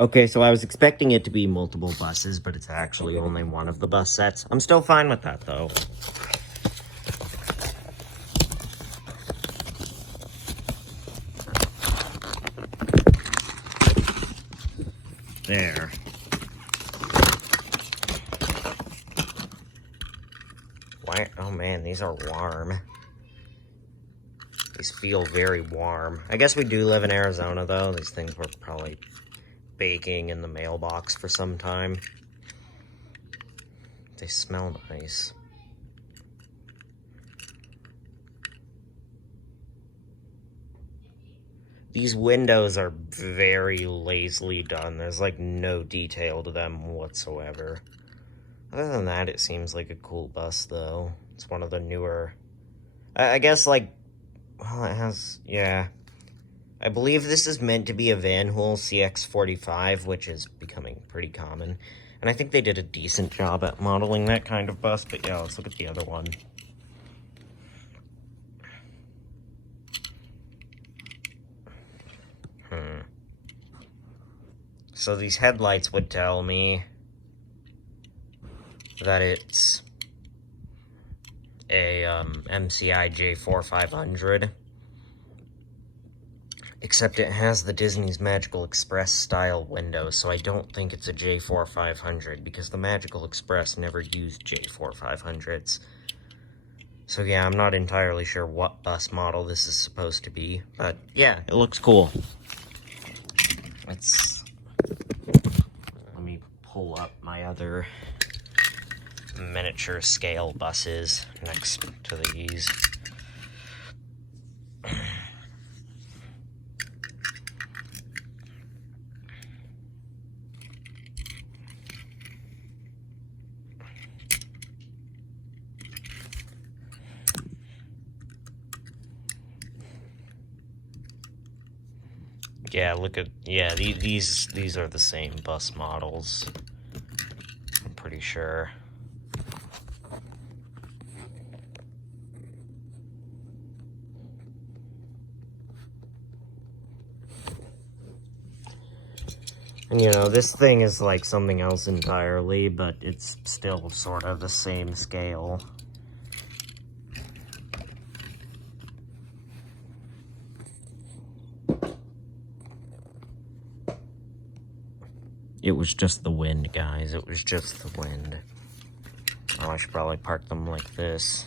Okay, so I was expecting it to be multiple buses, but it's actually only one of the bus sets. I'm still fine with that, though. There. Why? Oh man, these are warm. These feel very warm. I guess we do live in Arizona, though. These things were probably baking in the mailbox for some time. They smell nice. These windows are very lazily done. There's like no detail to them whatsoever. Other than that, it seems like a cool bus, though. It's one of the newer... I guess, like... Well, it has... Yeah. I believe this is meant to be a Van Hool CX-45, which is becoming pretty common. And I think they did a decent job at modeling that kind of bus, but yeah, let's look at the other one. So these headlights would tell me that it's a MCI J4500. Except it has the Disney's Magical Express style windows, so I don't think it's a J4500, because the Magical Express never used J4500s. So yeah, I'm not entirely sure what bus model this is supposed to be, but yeah, it looks cool. Let me pull up my other miniature scale buses next to these. Yeah, look at, yeah, these are the same bus models, I'm pretty sure. And you know, this thing is like something else entirely, but it's still sort of the same scale. It was just the wind, guys. It was just the wind. Oh, I should probably park them like this.